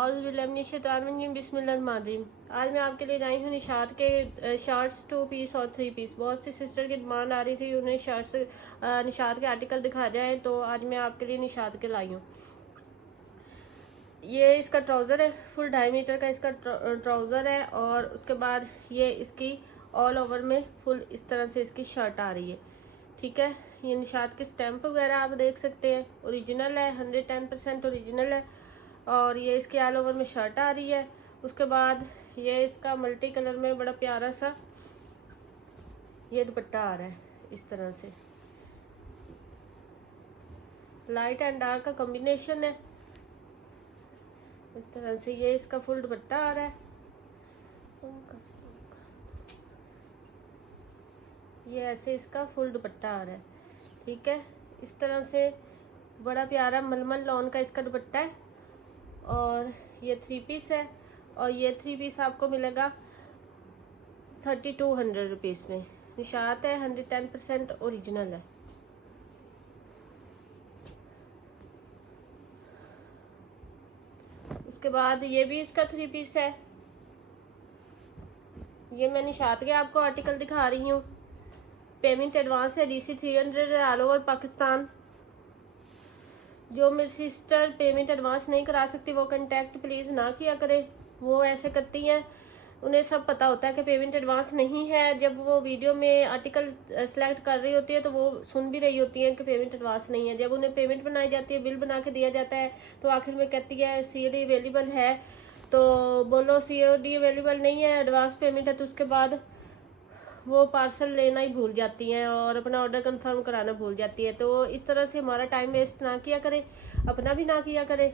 बिस्मिल्लाहिर्रहमानिर्रहीम। आज मैं आपके लिए लाई हूँ निशात के शर्ट्स 2 पीस और 3 पीस। बहुत सी सिस्टर की डिमांड आ रही थी उन्हें शर्ट्स निशात के आर्टिकल दिखा जाए, तो आज मैं आपके लिए निशात के लाई हूँ। ये इसका ट्राउज़र है, फुल 2.5 मीटर का इसका ट्राउज़र है। और उसके बाद ये इसकी ऑल ओवर में फुल इस तरह से इसकी शर्ट आ रही है। ठीक है, ये निशात के स्टैंप वगैरह आप देख सकते हैं, ओरिजिनल है, 110% ओरिजिनल है। और ये इसके ऑल ओवर में शर्ट आ रही है। उसके बाद ये इसका मल्टी कलर में बड़ा प्यारा सा ये दुपट्टा आ रहा है इस तरह से, लाइट एंड डार्क का कॉम्बिनेशन है। इस तरह से ये इसका फुल दुपट्टा आ रहा है। ये ऐसे इसका फुल दुपट्टा आ रहा है। ठीक है, इस तरह से बड़ा प्यारा मलमल लॉन का इसका दुपट्टा है। और ये 3 पीस है, और ये 3 पीस आपको मिलेगा 3200 रुपीज़ में। निशात है, 110% ओरिजिनल है। उसके बाद ये भी इसका 3 पीस है। ये मैं निशात के आपको आर्टिकल दिखा रही हूँ। पेमेंट एडवांस है, DC 300 ऑल ओवर पाकिस्तान। जो मेरी सिस्टर पेमेंट एडवांस नहीं करा सकती वो कांटेक्ट प्लीज़ ना किया करे। वो ऐसे करती हैं, उन्हें सब पता होता है कि पेमेंट एडवांस नहीं है। जब वो वीडियो में आर्टिकल सेलेक्ट कर रही होती है तो वो सुन भी रही होती हैं कि पेमेंट एडवांस नहीं है। जब उन्हें पेमेंट बनाई जाती है, बिल बना के दिया जाता है, तो आखिर में कहती है COD अवेलेबल है। तो बोलो COD अवेलेबल नहीं है, एडवांस पेमेंट है, तो उसके बाद वो पार्सल लेना ही भूल जाती हैं और अपना ऑर्डर कंफर्म कराना भूल जाती है। तो इस तरह से हमारा टाइम वेस्ट ना किया करें, अपना भी ना किया करें।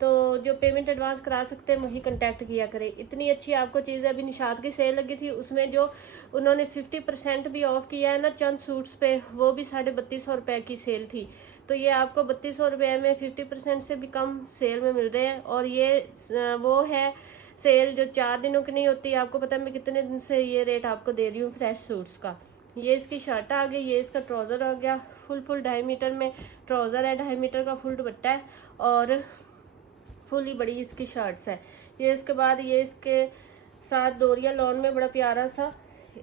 तो जो पेमेंट एडवांस करा सकते हैं वही कांटेक्ट किया करें। इतनी अच्छी आपको चीज़ अभी निशात की सेल लगी थी, उसमें जो उन्होंने 50% भी ऑफ किया है ना चंद सूट्स पे, वो भी 3250 रुपये की सेल थी। तो ये आपको 3200 रुपये में 50% से भी कम सेल में मिल रहे हैं। और ये वो है सेल जो 4 दिनों की नहीं होती। आपको पता है मैं कितने दिन से ये रेट आपको दे रही हूँ फ्रेश सूट्स का। ये इसकी शर्ट आ गई, ये इसका ट्राउज़र आ गया। फुल 2.5 मीटर में ट्राउज़र है, 2.5 मीटर का फुल दुपट्टा है, और फुली बड़ी इसकी शर्ट्स है। ये इसके बाद ये इसके साथ डोरिया लॉन में बड़ा प्यारा सा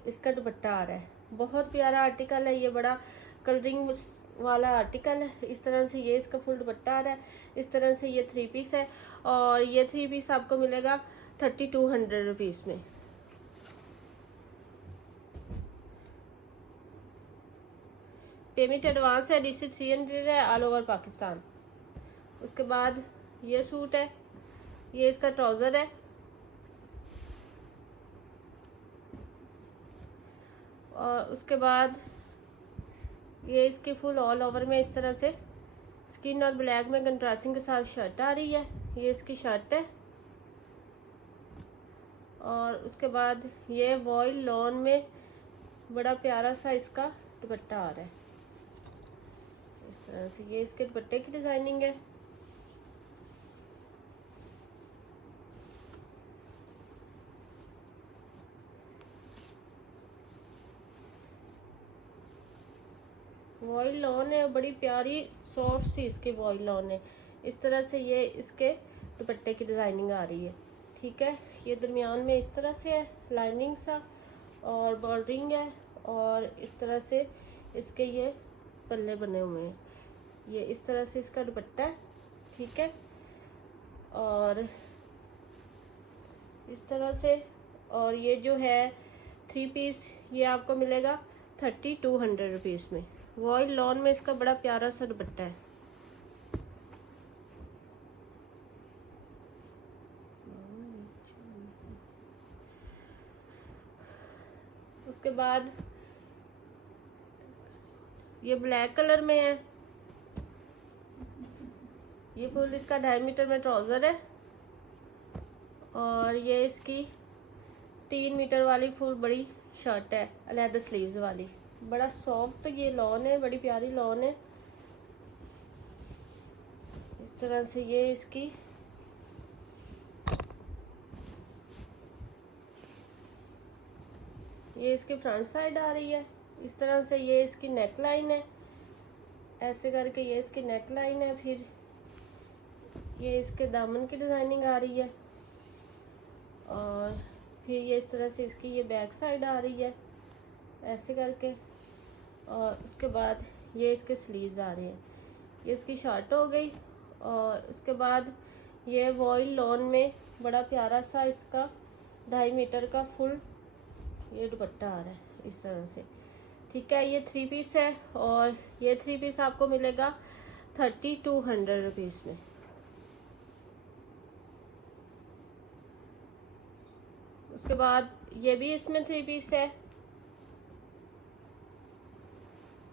इसका दुपट्टा आ रहा है। बहुत प्यारा आर्टिकल है, ये बड़ा कलरिंग वाला आर्टिकल है। इस तरह से ये इसका फुल दुपट्टा आ रहा है। इस तरह से ये 3 पीस है, और ये 3 पीस आपको मिलेगा 3200 रुपीज़ में। पेमेंट एडवांस है, DC 300 है ऑल ओवर पाकिस्तान। उसके बाद ये सूट है, ये इसका ट्राउज़र है, और उसके बाद ये इसकी फुल ऑल ओवर में इस तरह से स्किन और ब्लैक में कंट्रास्टिंग के साथ शर्ट आ रही है। ये इसकी शर्ट है। और उसके बाद ये वॉयल लॉन में बड़ा प्यारा सा इसका दुपट्टा आ रहा है इस तरह से। ये इसके दुपट्टे की डिज़ाइनिंग है। वॉयल लॉन है, बड़ी प्यारी सॉफ्ट सी इसकी वॉयल लॉन है। इस तरह से ये इसके दुपट्टे की डिज़ाइनिंग आ रही है। ठीक है, ये दरमियान में इस तरह से है, लाइनिंग सा और बॉर्डरिंग है, और इस तरह से इसके ये पल्ले बने हुए हैं। ये इस तरह से इसका दुपट्टा है। ठीक है, और इस तरह से। और ये जो है 3 पीस ये आपको मिलेगा 3200 रुपीज़ में। वॉयल लॉन में इसका बड़ा प्यारा सा दुपट्टा है। उसके बाद ये ब्लैक कलर में है। ये फुल इसका 2.5 मीटर में ट्राउज़र है, और ये इसकी 3 मीटर वाली फुल बड़ी शर्ट है अलहदा स्लीव्स वाली। बड़ा सॉफ्ट ये लॉन है, बड़ी प्यारी लॉन है। इस तरह से ये इसकी ये इसकी फ्रंट साइड आ रही है। इस तरह से ये इसकी नेक लाइन है, ऐसे करके ये इसकी नेक लाइन है। फिर ये इसके दामन की डिज़ाइनिंग आ रही है और फिर ये इस तरह से इसकी ये बैक साइड आ रही है ऐसे करके, और उसके बाद ये इसके स्लीव्स आ रही हैं। ये इसकी शर्ट हो गई और उसके बाद ये वॉइल लॉन में बड़ा प्यारा सा इसका 2.5 मीटर का फुल ये दुपट्टा आ रहा है इस तरह से। ठीक है, ये 3 पीस है और ये 3 पीस आपको मिलेगा 3200 रुपीज़ में। उसके बाद ये भी इसमें 3 पीस है।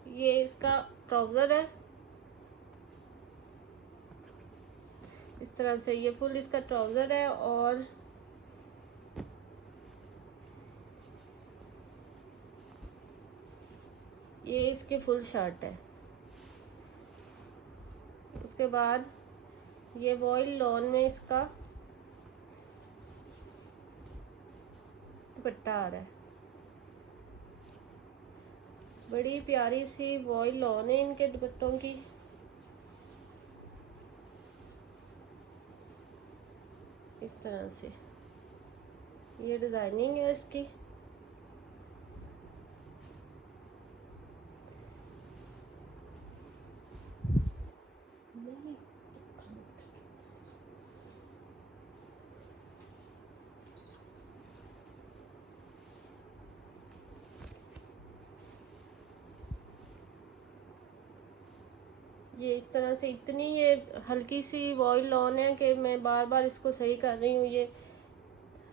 ये इसका ट्राउज़र है इस तरह से, ये फुल इसका ट्राउज़र है और ये इसकी फुल शर्ट है। उसके बाद ये वॉइल लॉन में इसका दुपट्टा आ रहा है। बड़ी प्यारी सी वॉइल लॉन है इनके दुपट्टों की। इस तरह से ये डिज़ाइनिंग है इसकी। ये इस तरह से इतनी ये हल्की सी वॉइल लॉन है कि मैं बार बार इसको सही कर रही हूँ। ये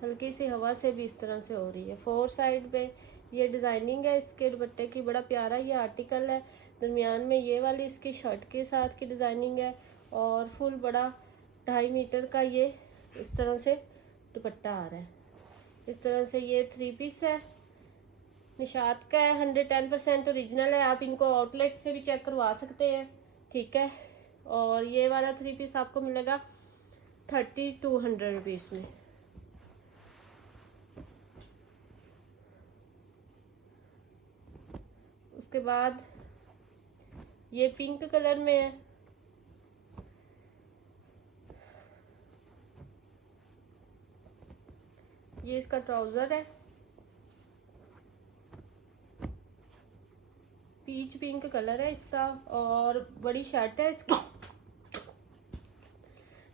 हल्की सी हवा से भी इस तरह से हो रही है। 4 साइड पे ये डिज़ाइनिंग है इसके दुपट्टे की। बड़ा प्यारा ये आर्टिकल है। दरमियान में ये वाली इसकी शर्ट के साथ की डिज़ाइनिंग है और फुल बड़ा 2.5 मीटर का ये इस तरह से दुपट्टा आ रहा है। इस तरह से ये 3 पीस है। निशात का है, 110% ओरिजिनल है। आप इनको आउटलेट से भी चेक करवा सकते हैं। ठीक है, और ये वाला 3 पीस आपको मिलेगा 3200 रुपीज़ में। उसके बाद ये पिंक कलर में है। ये इसका ट्राउज़र है, पीच पिंक कलर है इसका और बड़ी शर्ट है इसकी।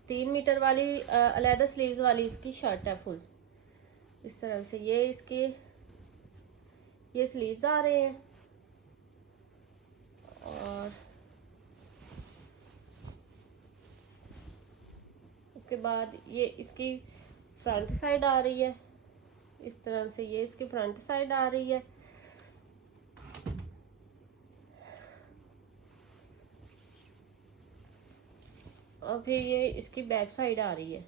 3 मीटर वाली अलहदा स्लीव्स वाली इसकी शर्ट है फुल। इस तरह से ये इसके ये स्लीव्स आ रहे हैं और उसके बाद ये इसकी फ्रंट साइड आ रही है। इस तरह से ये इसकी फ्रंट साइड आ रही है। और फिर ये इसकी बैक साइड आ रही है।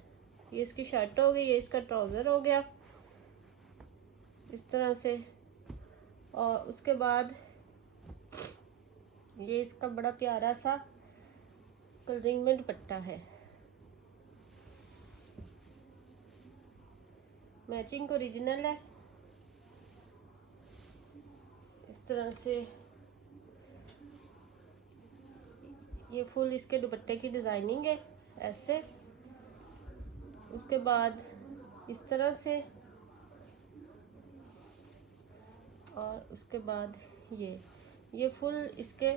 ये इसकी शर्ट हो गई, ये इसका ट्राउज़र हो गया इस तरह से। और उसके बाद ये इसका बड़ा प्यारा सा कलरिंग में दुपट्टा है। मैचिंग ओरिजिनल है। इस तरह से ये फुल इसके दुपट्टे की डिज़ाइनिंग है ऐसे। उसके बाद इस तरह से और उसके बाद ये फुल इसके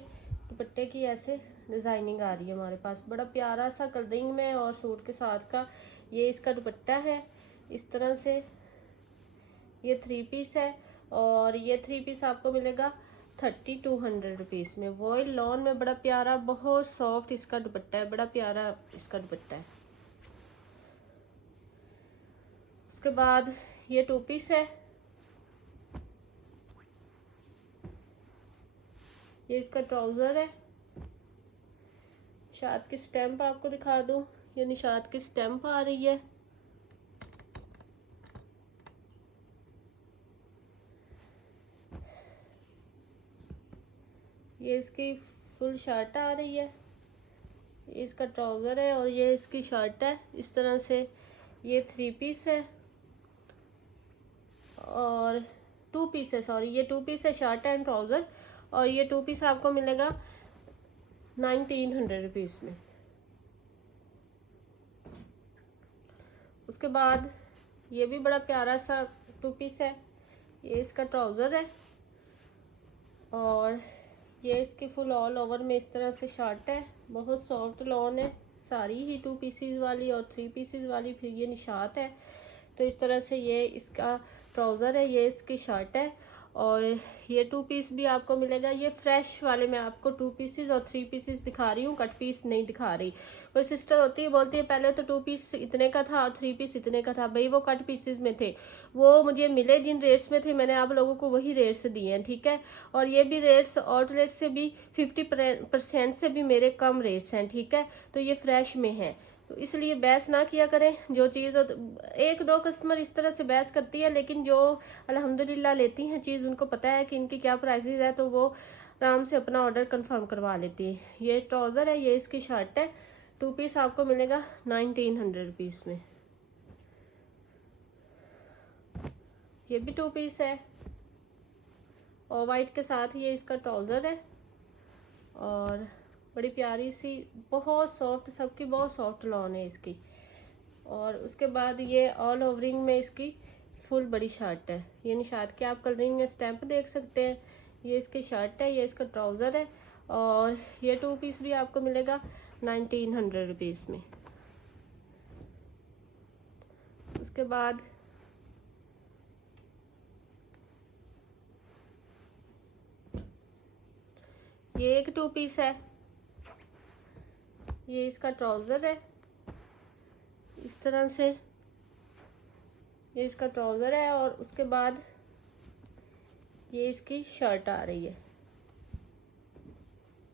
दुपट्टे की ऐसे डिज़ाइनिंग आ रही है हमारे पास। बड़ा प्यारा सा कलरिंग में और सूट के साथ का ये इसका दुपट्टा है इस तरह से। ये 3 पीस है और ये 3 पीस आपको मिलेगा 3200 रुपीज़ में। वॉइल लॉन में बड़ा प्यारा बहुत सॉफ्ट इसका दुपट्टा है। बड़ा प्यारा इसका दुपट्टा है। उसके बाद ये 2 पीस है। ये इसका ट्राउज़र है। निशात की स्टैम्प आपको दिखा दूँ। ये निशात की स्टैम्प आ रही है। ये इसकी फुल शर्ट आ रही है। ये इसका ट्राउज़र है और ये इसकी शर्ट है इस तरह से। ये 3 पीस है और 2 पीस है, सॉरी ये 2 पीस है, शर्ट एंड ट्राउज़र। और ये 2 पीस आपको मिलेगा 1900 रुपीज़ में। उसके बाद ये भी बड़ा प्यारा सा टू पीस है। ये इसका ट्राउज़र है और ये इसकी फुल ऑल ओवर में इस तरह से शर्ट है। बहुत सॉफ्ट लॉन है, सारी ही 2 पीसीज वाली और 3 पीसीज वाली। फिर ये निशात है। तो इस तरह से ये इसका ट्राउज़र है, ये इसकी शर्ट है और ये 2 पीस भी आपको मिलेगा। ये फ्रेश वाले में आपको 2 पीसेस और 3 पीसेस दिखा रही हूँ, कट पीस नहीं दिखा रही। कोई सिस्टर होती है बोलती है पहले तो 2 पीस इतने का था और 3 पीस इतने का था। भाई वो कट पीसेस में थे, वो मुझे मिले जिन रेट्स में थे मैंने आप लोगों को वही रेट्स दिए हैं, ठीक है। और ये भी रेट्स आउटलेट से भी 50% से भी मेरे कम रेट्स हैं, ठीक है। तो ये फ्रेश में है, तो इसलिए बहस ना किया करें। जो चीज़ एक दो कस्टमर इस तरह से बहस करती है, लेकिन जो अल्हम्दुलिल्लाह लेती हैं चीज़, उनको पता है कि इनकी क्या प्राइसेस है, तो वो आराम से अपना ऑर्डर कंफर्म करवा लेती है। ये ट्राउज़र है, ये इसकी शर्ट है। 2 पीस आपको मिलेगा 1900 रुपीज़ में। ये भी 2 पीस है और वाइट के साथ ये इसका ट्राउज़र है और बड़ी प्यारी सी, बहुत सॉफ्ट, सबकी बहुत सॉफ्ट लॉन है इसकी। और उसके बाद ये ऑल ओवरिंग में इसकी फुल बड़ी शर्ट है। ये निशात के आप कलरिंग में स्टैंप देख सकते हैं। ये इसकी शर्ट है, ये इसका ट्राउज़र है और ये 2 पीस भी आपको मिलेगा 1900 रुपीज़ में। उसके बाद ये एक 2 पीस है, ये इसका ट्राउज़र है इस तरह से, ये इसका ट्राउज़र है और उसके बाद ये इसकी शर्ट आ रही है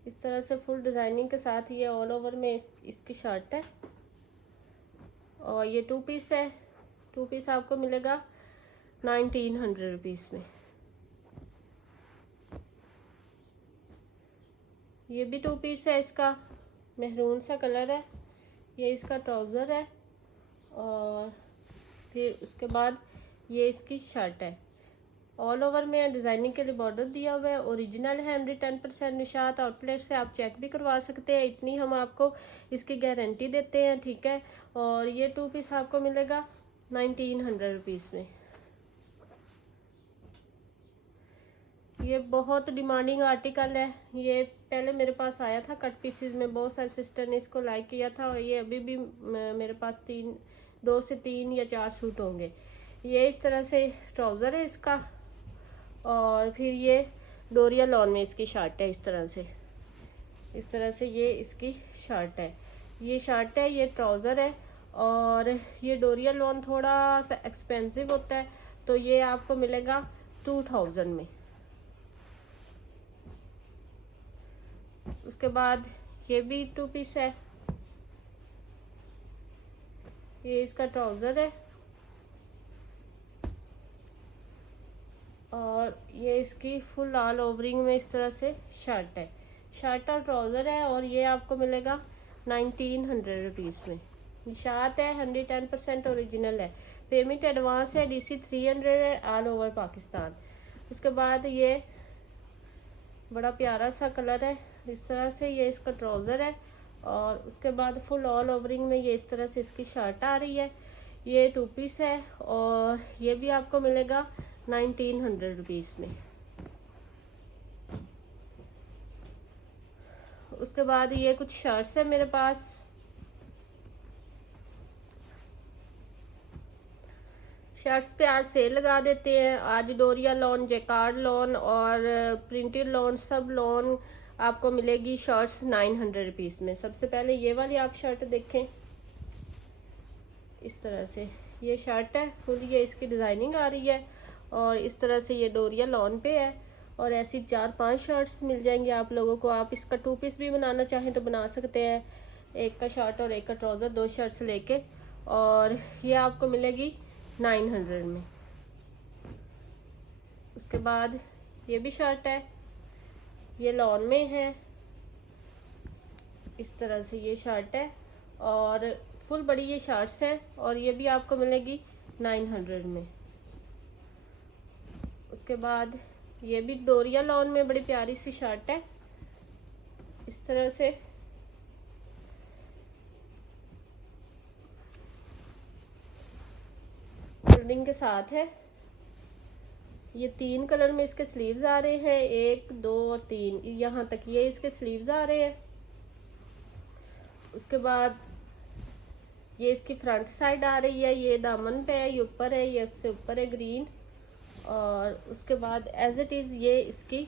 इस तरह से फुल डिज़ाइनिंग के साथ। ये ऑल ओवर में इसकी शर्ट है और ये 2 पीस है। 2 पीस आपको मिलेगा 1900 रुपीज़ में। ये भी 2 पीस है, इसका मेहरून सा कलर है। ये इसका ट्राउज़र है और फिर उसके बाद ये इसकी शर्ट है। ऑल ओवर में डिज़ाइनिंग के लिए बॉर्डर दिया हुआ है, ओरिजिनल है, 110% निशात। आउटलेट से आप चेक भी करवा सकते हैं, इतनी हम आपको इसकी गारंटी देते हैं, ठीक है। और ये 2 पीस आपको मिलेगा 1900 रुपीज़ में। ये बहुत डिमांडिंग आर्टिकल है। ये पहले मेरे पास आया था कट पीसेस में, बहुत सारे सिस्टर ने इसको लाइक किया था और ये अभी भी मेरे पास 2 से 3 या 4 सूट होंगे। ये इस तरह से ट्राउज़र है इसका और फिर ये डोरिया लॉन में इसकी शर्ट है। इस तरह से ये इसकी शर्ट है, ये शर्ट है, ये ट्राउज़र है और ये डोरिया लॉन थोड़ा सा एक्सपेंसिव होता है, तो ये आपको मिलेगा 2000 में। उसके बाद ये भी 2 पीस है, ये इसका ट्राउज़र है और ये इसकी फुल ऑल ओवरिंग में इस तरह से शर्ट है। शर्ट और ट्राउज़र है और ये आपको मिलेगा 1900 रुपीज़ में। निशात है, 110% ओरिजिनल है। पेमेंट एडवांस है, DC 300 है, ऑल ओवर पाकिस्तान। उसके बाद ये बड़ा प्यारा सा कलर है इस तरह से, ये इसका ट्राउज़र है और उसके बाद फुल ऑल ओवरिंग में ये इस तरह से इसकी शर्ट आ रही है। ये 2 पीस है और ये भी आपको मिलेगा 1900 रुपीज़ में। उसके बाद ये कुछ शर्ट्स है मेरे पास। शर्ट्स पे आज सेल लगा देते हैं। आज डोरिया लॉन, जेकार्ड लॉन और प्रिंटेड लॉन, सब लॉन आपको मिलेगी शर्ट्स 900 रुपीज़ में। सबसे पहले ये वाली आप शर्ट देखें, इस तरह से ये शर्ट है फुल, ये इसकी डिज़ाइनिंग आ रही है और इस तरह से ये डोरिया लॉन पे है और ऐसी 4-5 शर्ट्स मिल जाएंगी आप लोगों को। आप इसका 2 पीस भी बनाना चाहें तो बना सकते हैं, एक का शर्ट और एक का ट्राउज़र, 2 शर्ट्स लेके, और ये आपको मिलेगी 900 में। उसके बाद ये भी शर्ट है, ये लॉन में है, इस तरह से ये शर्ट है और फुल बड़ी ये शर्ट्स हैं और ये भी आपको मिलेगी 900 में। उसके बाद ये भी डोरिया लॉन में बड़ी प्यारी सी शर्ट है इस तरह से। शोल्डरिंग के साथ है। ये 3 कलर में इसके स्लीव्स आ रहे हैं, 1 2 और 3, यहाँ तक ये इसके स्लीव्स आ रहे हैं। उसके बाद ये इसकी फ्रंट साइड आ रही है, ये दामन पे है, ये ऊपर है, ये उससे ऊपर है ग्रीन। और उसके बाद एज इट इज़ ये इसकी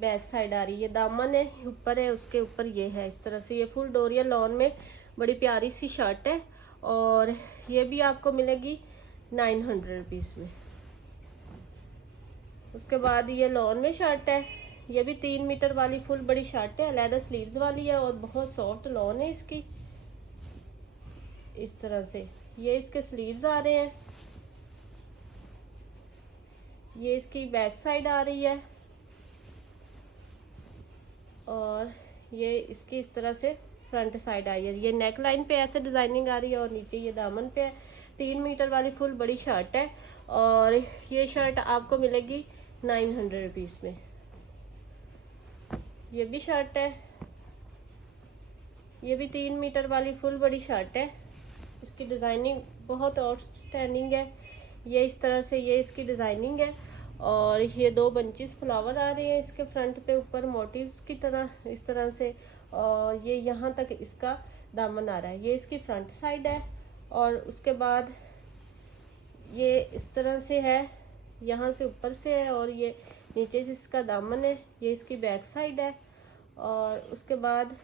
बैक साइड आ रही है, ये दामन है, ऊपर है, उसके ऊपर ये है। इस तरह से ये फुल डोरिया लॉन में बड़ी प्यारी सी शर्ट है और ये भी आपको मिलेगी 900 रुपीज़ में। उसके बाद ये लॉन में शर्ट है, ये भी 3 मीटर वाली फुल बड़ी शर्ट है, अलहदा स्लीव्स वाली है और बहुत सॉफ्ट लॉन है इसकी। इस तरह से ये इसके स्लीव्स आ रहे हैं, ये इसकी बैक साइड आ रही है और ये इसकी इस तरह से फ्रंट साइड आई है। ये नेक लाइन पे ऐसे डिजाइनिंग आ रही है और नीचे ये दामन पे है। 3 मीटर वाली फुल बड़ी शर्ट है और ये शर्ट आपको मिलेगी 900 रुपीज़ में। ये भी शर्ट है, ये भी 3 मीटर वाली फुल बड़ी शर्ट है, इसकी डिज़ाइनिंग बहुत आउटस्टैंडिंग है। ये इस तरह से ये इसकी डिज़ाइनिंग है और ये 2 बंचेस फ्लावर आ रहे हैं इसके फ्रंट पे ऊपर मोटिव्स की तरह इस तरह से, और ये यहाँ तक इसका दामन आ रहा है। ये इसकी फ्रंट साइड है और उसके बाद ये इस तरह से है, यहाँ से ऊपर से है और ये नीचे से इसका दामन है। ये इसकी बैक साइड है और उसके बाद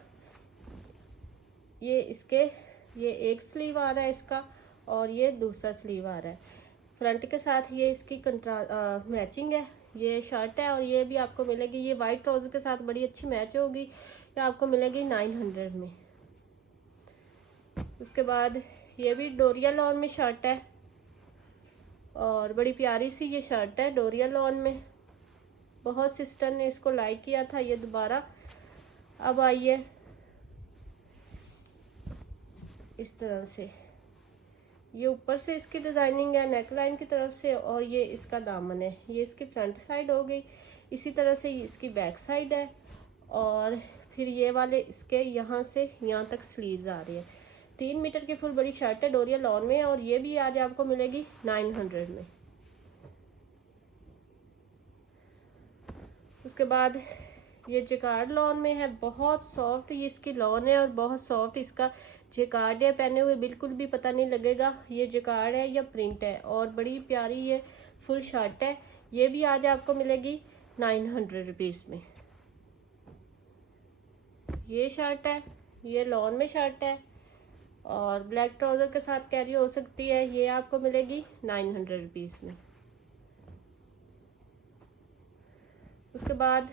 ये इसके ये एक स्लीव आ रहा है इसका और ये दूसरा स्लीव आ रहा है। फ्रंट के साथ ये इसकी मैचिंग है, ये शर्ट है और ये भी आपको मिलेगी, ये वाइट ट्राउजर के साथ बड़ी अच्छी मैच होगी, ये आपको मिलेगी 900 में। उसके बाद ये भी डोरिया लॉन में शर्ट है और बड़ी प्यारी सी ये शर्ट है डोरिया लॉन में। बहुत सिस्टर ने इसको लाइक किया था, ये दोबारा अब आई है इस तरह से। ये ऊपर से इसकी डिजाइनिंग है नेक लाइन की तरफ से और ये इसका दामन है, ये इसकी फ्रंट साइड हो गई। इसी तरह से इसकी बैक साइड है और फिर ये वाले इसके यहाँ से यहाँ तक स्लीव्स आ रही है। 3 मीटर की फुल बड़ी शर्ट है डोरिया लॉन में और ये भी आज आपको मिलेगी 900 में। उसके बाद ये जिकार्ड लॉन में है, बहुत सॉफ्ट ये इसकी लॉन है और बहुत सॉफ्ट इसका जिकार्ड है, पहने हुए बिल्कुल भी पता नहीं लगेगा ये जिकार्ड है या प्रिंट है और बड़ी प्यारी ये फुल शर्ट है। ये भी आज आपको मिलेगी 900 रुपीज़ में। ये शर्ट है, ये लॉन में शर्ट है और ब्लैक ट्राउजर के साथ कैरी हो सकती है, ये आपको मिलेगी 900 रुपीज़ में। उसके बाद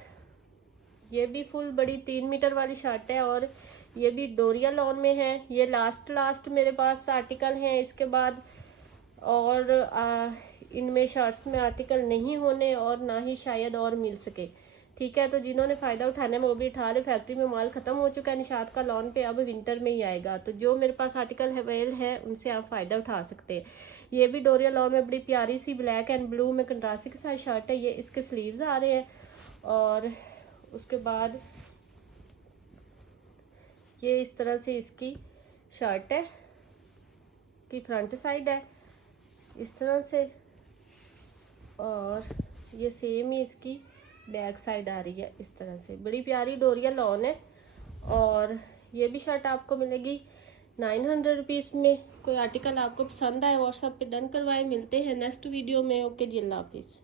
ये भी फुल बड़ी 3 मीटर वाली शर्ट है और ये भी डोरिया लॉन में है। ये लास्ट मेरे पास आर्टिकल हैं, इसके बाद और इनमें शर्ट्स में आर्टिकल नहीं होने और ना ही शायद और मिल सके। ठीक है, तो जिन्होंने फ़ायदा उठाना है वो भी उठा ले। फैक्ट्री में माल ख़त्म हो चुका है निशात का लॉन पे, अब विंटर में ही आएगा, तो जो मेरे पास आर्टिकल अवेल है उनसे आप फ़ायदा उठा सकते हैं। ये भी डोरिया लॉन में बड़ी प्यारी सी ब्लैक एंड ब्लू में कंट्रास्टी के साथ शर्ट है, ये इसके स्लीव्स आ रहे हैं और उसके बाद ये इस तरह से इसकी शर्ट है की फ्रंट साइड है इस तरह से और ये सेम ही इसकी बैक साइड आ रही है इस तरह से। बड़ी प्यारी डोरिया लॉन है और ये भी शर्ट आपको मिलेगी 900 रुपीज़ में। कोई आर्टिकल आपको पसंद आए व्हाट्सएप पे डन करवाएं। मिलते हैं नेक्स्ट वीडियो में। ओके जी, अल्लाह हाफिज़।